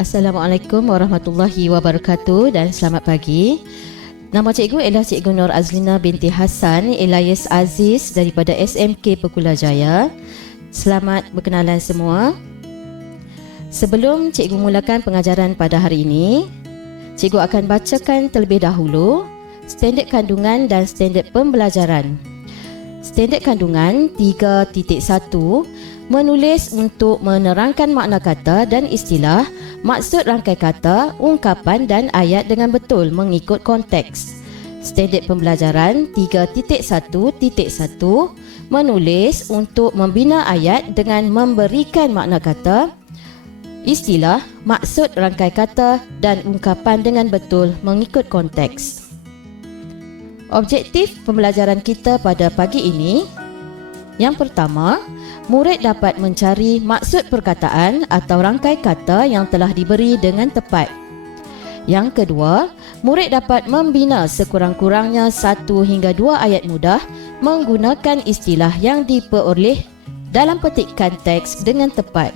Assalamualaikum warahmatullahi wabarakatuh dan selamat pagi. Nama cikgu ialah Cikgu Nur Azlina binti Hassan Elias Aziz daripada SMK Pukulajaya. Selamat berkenalan semua. Sebelum cikgu mulakan pengajaran pada hari ini, cikgu akan bacakan terlebih dahulu standard kandungan dan standard pembelajaran. Standard kandungan 3.1 menulis untuk menerangkan makna kata dan istilah, maksud rangkai kata, ungkapan dan ayat dengan betul mengikut konteks. Standard pembelajaran 3.1.1 menulis untuk membina ayat dengan memberikan makna kata, istilah, maksud rangkai kata dan ungkapan dengan betul mengikut konteks. Objektif pembelajaran kita pada pagi ini, yang pertama, murid dapat mencari maksud perkataan atau rangkai kata yang telah diberi dengan tepat. Yang kedua, murid dapat membina sekurang-kurangnya 1 hingga 2 ayat mudah menggunakan istilah yang diperoleh dalam petikan teks dengan tepat.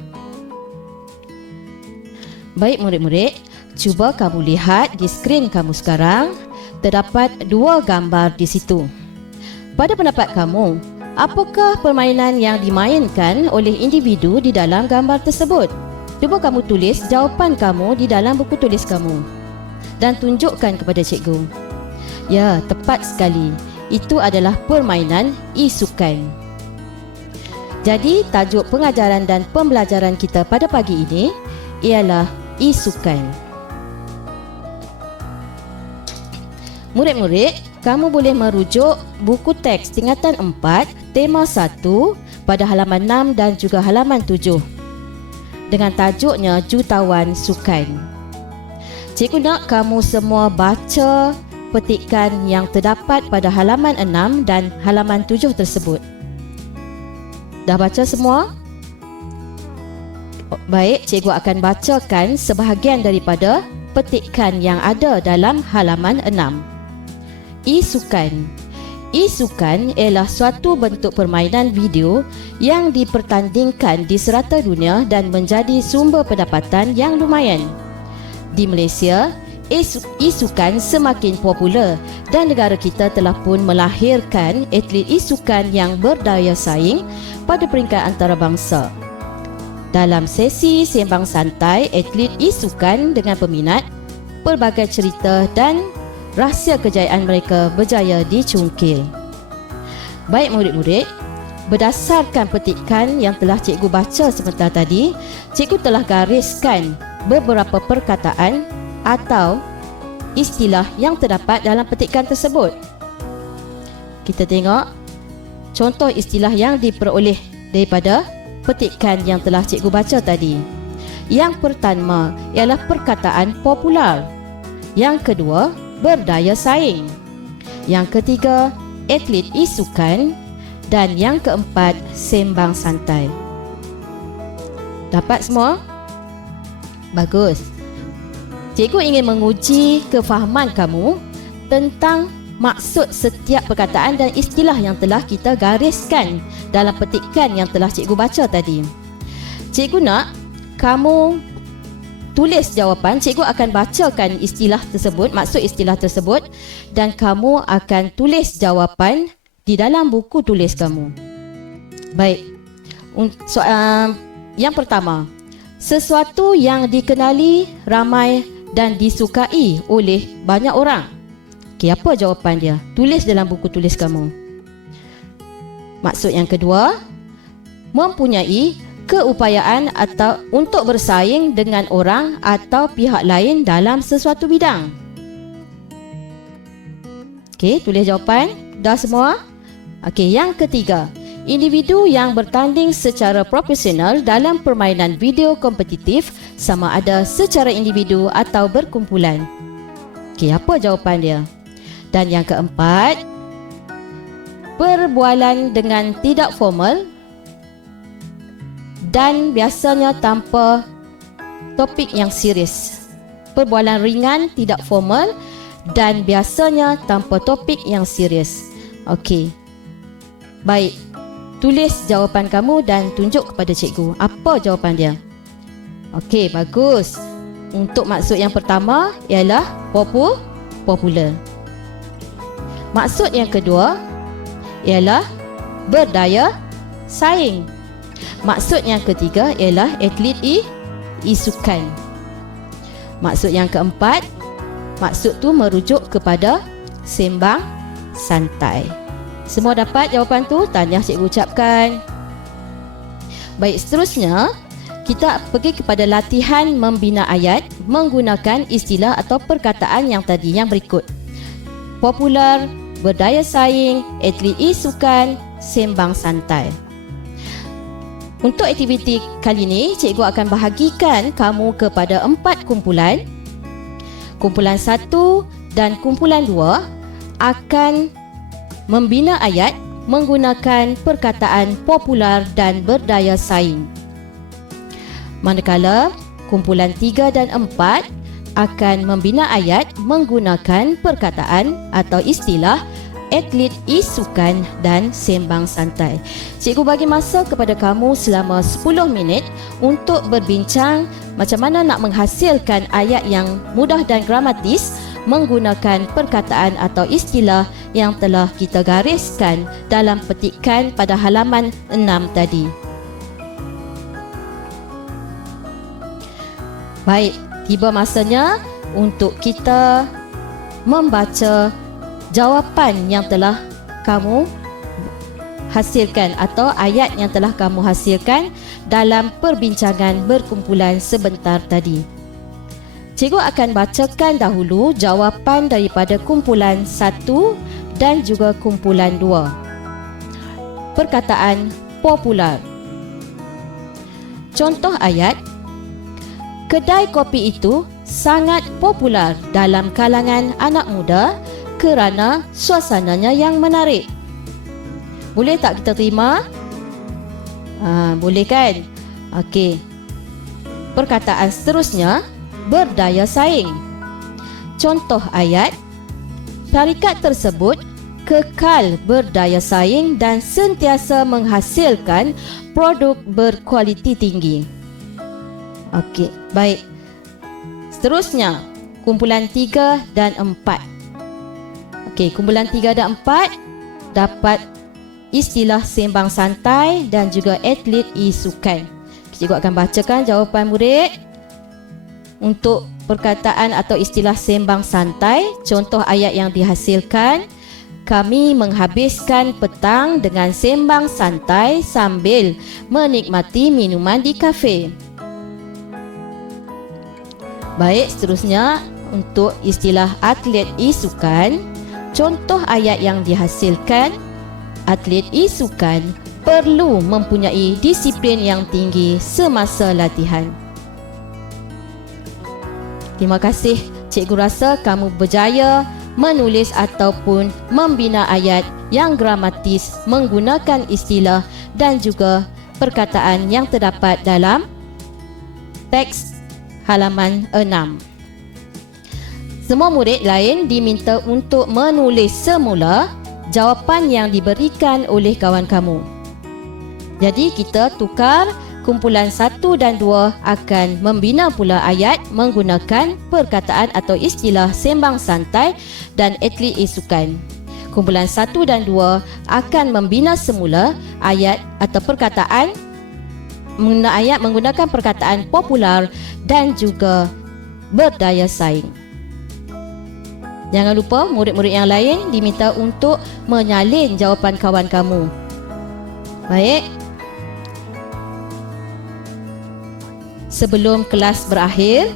Baik murid-murid, cuba kamu lihat di skrin kamu sekarang, terdapat 2 gambar di situ. Pada pendapat kamu, apakah permainan yang dimainkan oleh individu di dalam gambar tersebut? Cuba kamu tulis jawapan kamu di dalam buku tulis kamu dan tunjukkan kepada cikgu. Ya, tepat sekali. Itu adalah permainan e-sukan. Jadi, tajuk pengajaran dan pembelajaran kita pada pagi ini ialah e-sukan. Murid-murid, kamu boleh merujuk buku teks tingkatan 4, tema 1 pada halaman 6 dan juga halaman 7 dengan tajuknya Jutawan Sukan. Cikgu nak kamu semua baca petikan yang terdapat pada halaman 6 dan halaman 7 tersebut. Dah baca semua? Baik, cikgu akan bacakan sebahagian daripada petikan yang ada dalam halaman 6. E-sukan. E-sukan ialah suatu bentuk permainan video yang dipertandingkan di serata dunia dan menjadi sumber pendapatan yang lumayan. Di Malaysia, e-sukan semakin popular dan negara kita telah pun melahirkan atlet e-sukan yang berdaya saing pada peringkat antarabangsa. Dalam sesi sembang santai, atlet e-sukan dengan peminat, pelbagai cerita dan rahsia kejayaan mereka berjaya dicungkil. Baik murid-murid, berdasarkan petikan yang telah cikgu baca sebentar tadi, cikgu telah gariskan beberapa perkataan atau istilah yang terdapat dalam petikan tersebut. Kita tengok contoh istilah yang diperoleh daripada petikan yang telah cikgu baca tadi. Yang pertama ialah perkataan popular. Yang kedua, berdaya saing. Yang ketiga, atlet e-sukan. Dan yang keempat, sembang santai. Dapat semua? Bagus. Cikgu ingin menguji kefahaman kamu tentang maksud setiap perkataan dan istilah yang telah kita gariskan dalam petikan yang telah cikgu baca tadi. Cikgu nak kamu tulis jawapan. Cikgu akan bacakan istilah tersebut, maksud istilah tersebut, dan kamu akan tulis jawapan di dalam buku tulis kamu. Baik. Soalan yang pertama. Sesuatu yang dikenali ramai dan disukai oleh banyak orang. Okey, apa jawapan dia? Tulis dalam buku tulis kamu. Maksud yang kedua, mempunyai keupayaan atau untuk bersaing dengan orang atau pihak lain dalam sesuatu bidang. Okey, tulis jawapan. Dah semua? Okey, yang ketiga, individu yang bertanding secara profesional dalam permainan video kompetitif sama ada secara individu atau berkumpulan. Okey, apa jawapan dia? Dan yang keempat, perbualan dengan tidak formal dan biasanya tanpa topik yang serius. Perbualan ringan, tidak formal dan biasanya tanpa topik yang serius. Okey. Baik. Tulis jawapan kamu dan tunjuk kepada cikgu. Apa jawapan dia? Okey, bagus. Untuk maksud yang pertama ialah popular. Maksud yang kedua ialah berdaya saing. Maksud yang ketiga ialah atlet sukan. Maksud yang keempat, maksud tu merujuk kepada sembang santai. Semua dapat jawapan tu? Tahniah cikgu ucapkan. Baik, seterusnya kita pergi kepada latihan membina ayat menggunakan istilah atau perkataan yang tadi yang berikut. Popular, berdaya saing, atlet sukan, sembang santai. Untuk aktiviti kali ini, cikgu akan bahagikan kamu kepada 4 kumpulan. Kumpulan 1 dan kumpulan 2 akan membina ayat menggunakan perkataan popular dan berdaya saing. Manakala kumpulan 3 dan 4 akan membina ayat menggunakan perkataan atau istilah atlet sukan dan sembang santai. Cikgu bagi masa kepada kamu selama 10 minit untuk berbincang macam mana nak menghasilkan ayat yang mudah dan gramatis menggunakan perkataan atau istilah yang telah kita gariskan dalam petikan pada halaman 6 tadi. Baik, tiba masanya untuk kita membaca jawapan yang telah kamu hasilkan atau ayat yang telah kamu hasilkan dalam perbincangan berkumpulan sebentar tadi. Cikgu akan bacakan dahulu jawapan daripada kumpulan 1 dan juga kumpulan 2. Perkataan popular. Contoh ayat, kedai kopi itu sangat popular dalam kalangan anak muda kerana suasananya yang menarik. Boleh tak kita terima? Boleh kan? Okey. Perkataan seterusnya, berdaya saing. Contoh ayat, syarikat tersebut kekal berdaya saing dan sentiasa menghasilkan produk berkualiti tinggi. Okey, baik. Seterusnya, kumpulan 3 dan 4. Okey, kumpulan 3 dan 4 dapat istilah sembang santai dan juga atlet sukan. Cikgu akan bacakan jawapan murid. Untuk perkataan atau istilah sembang santai, contoh ayat yang dihasilkan, kami menghabiskan petang dengan sembang santai sambil menikmati minuman di kafe. Baik, seterusnya untuk istilah atlet sukan, contoh ayat yang dihasilkan, atlet sukan perlu mempunyai disiplin yang tinggi semasa latihan. Terima kasih. Cikgu rasa kamu berjaya menulis ataupun membina ayat yang gramatis menggunakan istilah dan juga perkataan yang terdapat dalam teks halaman 6. Semua murid lain diminta untuk menulis semula jawapan yang diberikan oleh kawan kamu. Jadi kita tukar, kumpulan 1 dan 2 akan membina pula ayat menggunakan perkataan atau istilah sembang santai dan atlet sukan. Kumpulan 1 dan 2 akan membina semula ayat atau perkataan menggunakan perkataan popular dan juga berdaya saing. Jangan lupa murid-murid yang lain diminta untuk menyalin jawapan kawan kamu. Baik. Sebelum kelas berakhir,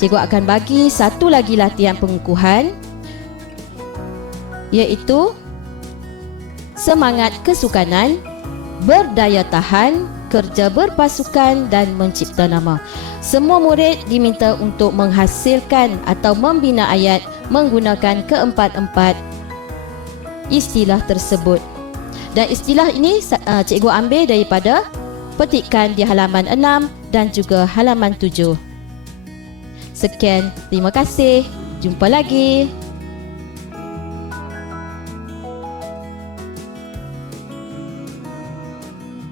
cikgu akan bagi satu lagi latihan pengukuhan, iaitu semangat kesukanan, berdaya tahan, kerja berpasukan dan mencipta nama. Semua murid diminta untuk menghasilkan atau membina ayat menggunakan keempat-empat istilah tersebut. Dan istilah ini cikgu ambil daripada petikan di halaman 6 dan juga halaman 7. Sekian, terima kasih. Jumpa lagi.